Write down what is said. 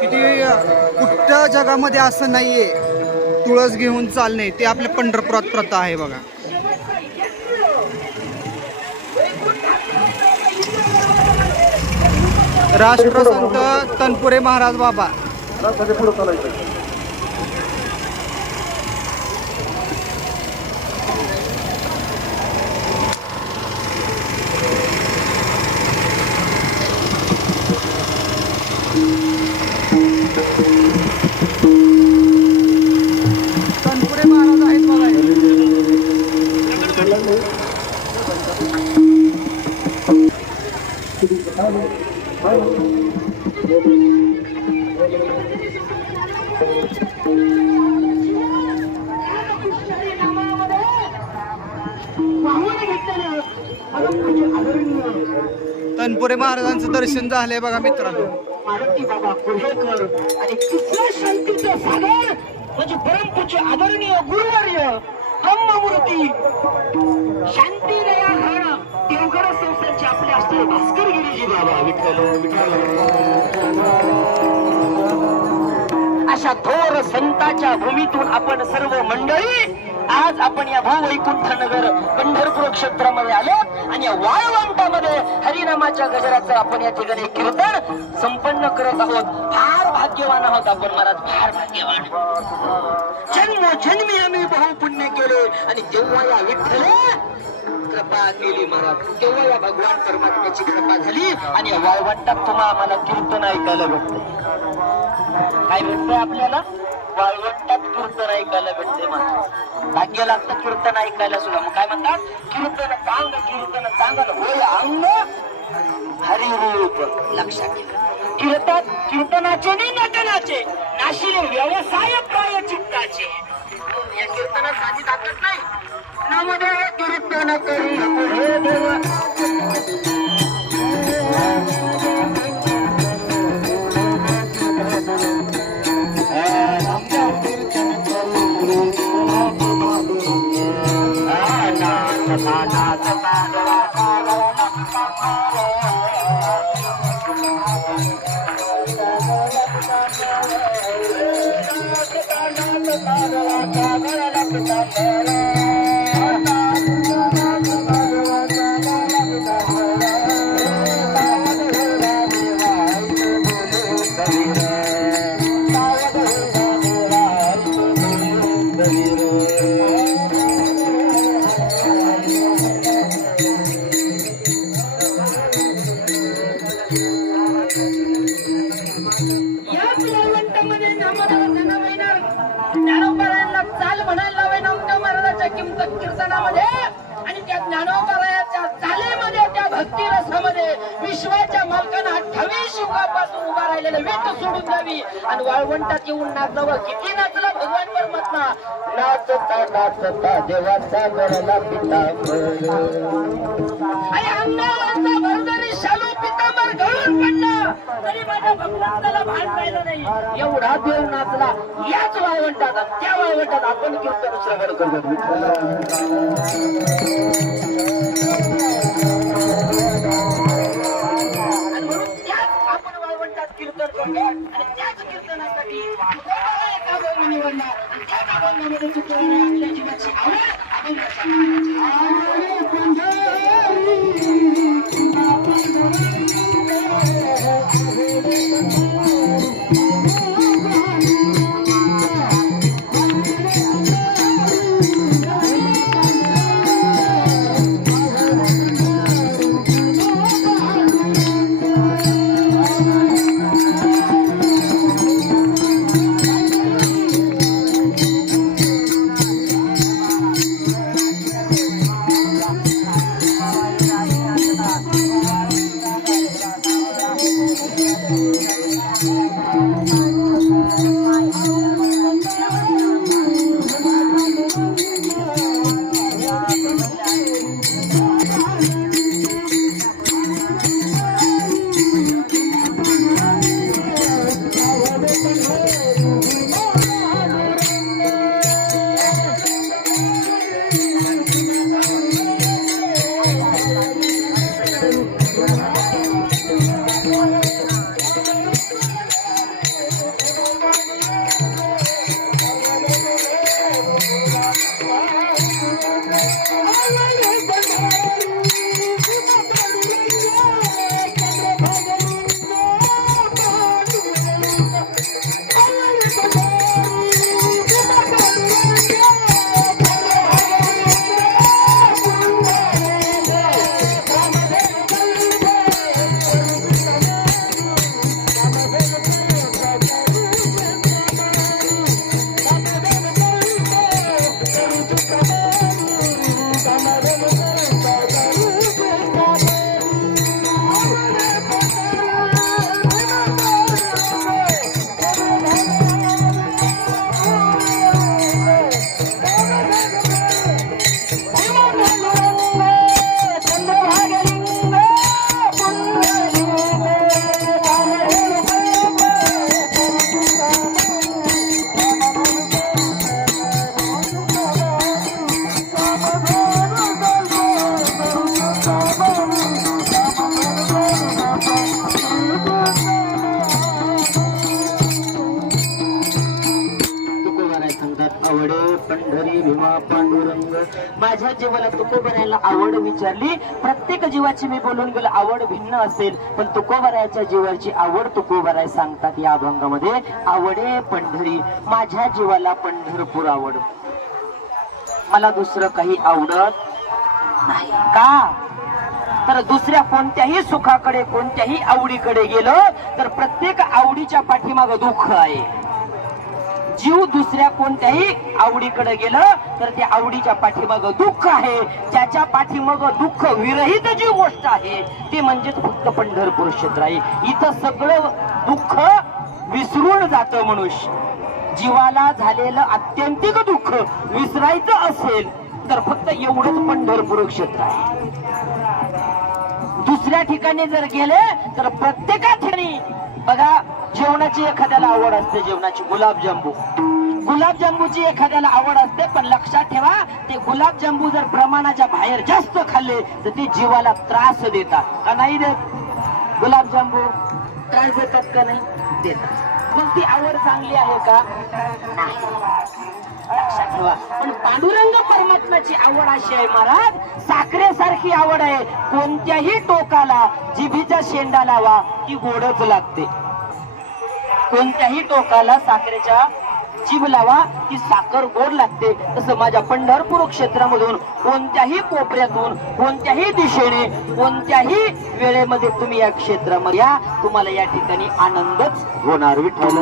किती कुठं जगामध्ये असं नाहीये. तुळस घेऊन चालणे ते आपल्या पंढरपुरात प्रथा आहे बघा. राष्ट्रसंत तनपुरे महाराज बाबा. तनपुरे महाराज आहेत महाराजांचं दर्शन झालंय बघा मित्रांनो. मारुती बाबा कुर्हेकर आणि तिसऱ्या शांतीचं सागर? म्हणजे परमपूज्य आदरणीय गुरुवर्य ब्रह्ममूर्ती शांती दया देवघर संस्थांचे आपले असणारे भास्कर गिरीजी बाबा. विठ्ठल विठ्ठल अशा थोर संताच्या भूमीतून आपण सर्व मंडळी आज आपण या भूवैकुंठ नगर पंढरपूर क्षेत्रामध्ये आलो आणि या वाळवंटामध्ये हरिनामाच्या गजराचं आपण या ठिकाणी कीर्तन संपन्न करत आहोत. फार भाग्यवान आहोत आपण महाराज. फार भाग्यवान. जन्म जन्मी आम्ही बहुपुण्य केले आणि तेव्हा या विठ्ठल कृपा केली महाराज. तेव्हा या भगवान परमात्म्याची कृपा झाली आणि वाळवंटात तुम्हाला आम्हाला कीर्तन ऐकायला भेटते. काय भेटतंय आपल्याला? वाळवंटात कीर्तन ऐकायला भेटते महाराज भाग्य लागतं कीर्तन ऐकायला सुद्धा. मग काय म्हणतात? कीर्तन चांगलं कीर्तन चांगलं होय अंग हरिरूप लक्षात कीर्तन कीर्तनाचे नाही नटनाचे. नाशिले व्यवसाय प्राय चित्ताचे या कीर्तनात साधी ताकद नाही. नामदेव कीर्तन करी याच पासून उभा राहिलेलं वेट सोडून द्यावी. आणि वाळवंटात येऊन नाचावं. किती नाचला? भगवान परमात्मा. नाचता नाचता देवाचा गळला पितांबर. शालू पितांबर तरी माझ्या भगवंताला भान राहिलं नाही. एवढा देव नाचला. याच वाळवंटात त्या वाळवंटात आपण कीर्तन श्रवण करतो कीर्तन करतो. आणि त्याच कीर्तनासाठी कोणाला एका अभंग निवडला आणि त्याच अभंगामध्ये आपल्या जीवनाची आवड अभंगाच्या Bye. जीवाला तुकोबरायला आवड विचारली. प्रत्येक जीवाची मी बोलून गेलो आवड भिन्न असेल. पण तुकोबरायाच्या जीवाची आवड तुकोबराय सांगतात या अभंगामध्ये. आवडे पंढरी माझ्या जीवाला पंढरपूर आवड. मला दुसरं काही आवडत नाही. का? तर दुसऱ्या कोणत्याही सुखाकडे कोणत्याही आवडीकडे गेलं तर प्रत्येक आवडीच्या पाठीमाग दुःख आहे. जीव दुसऱ्या कोणत्याही आवडीकडे गेलं तर त्या आवडीच्या पाठीमाग दुःख आहे. ज्याच्या पाठीमाग दुःख विरहित जी गोष्ट आहे ते म्हणजेच फक्त पंढरपूर क्षेत्र आहे इथं सगळं दुःख विसरून जात मनुष्य. जीवाला झालेलं आत्यंतिक दुःख विसरायचं असेल तर फक्त एवढंच पंढरपूर क्षेत्र आहे. दुसऱ्या ठिकाणी जर गेले तर प्रत्येका ठिकाणी बघा जेवणाची एखाद्याला आवड असते जेवणाची गुलाबजांबू गुलाबजांबूची एखाद्याला आवड असते पण लक्षात ठेवा ते गुलाबजांबू जर प्रमाणाच्या बाहेर जास्त खाल्ले तर ते जीवाला त्रास देतात. का नाही देत? गुलाबजांबू त्रास देतात का नाही? देतात. मग ती आवड चांगली आहे का? नाही. लक्षात ठेवा. पण पांडुरंग परमात्म्याची आवड अशी आहे महाराज साखरेसारखी आवड आहे. कोणत्याही टोकाला जिभीचा शेंडा लावा की गोडच लागते. कोणत्याही टोकाला साखरेच्या जीभ लावा की साखर गोड लागते. तसं माझ्या पंढरपूर क्षेत्रामधून कोणत्याही कोपऱ्यातून कोणत्याही दिशेने कोणत्याही वेळेमध्ये तुम्ही या क्षेत्रामध्ये या. तुम्हाला या ठिकाणी आनंदच होणार. विठ्ठल.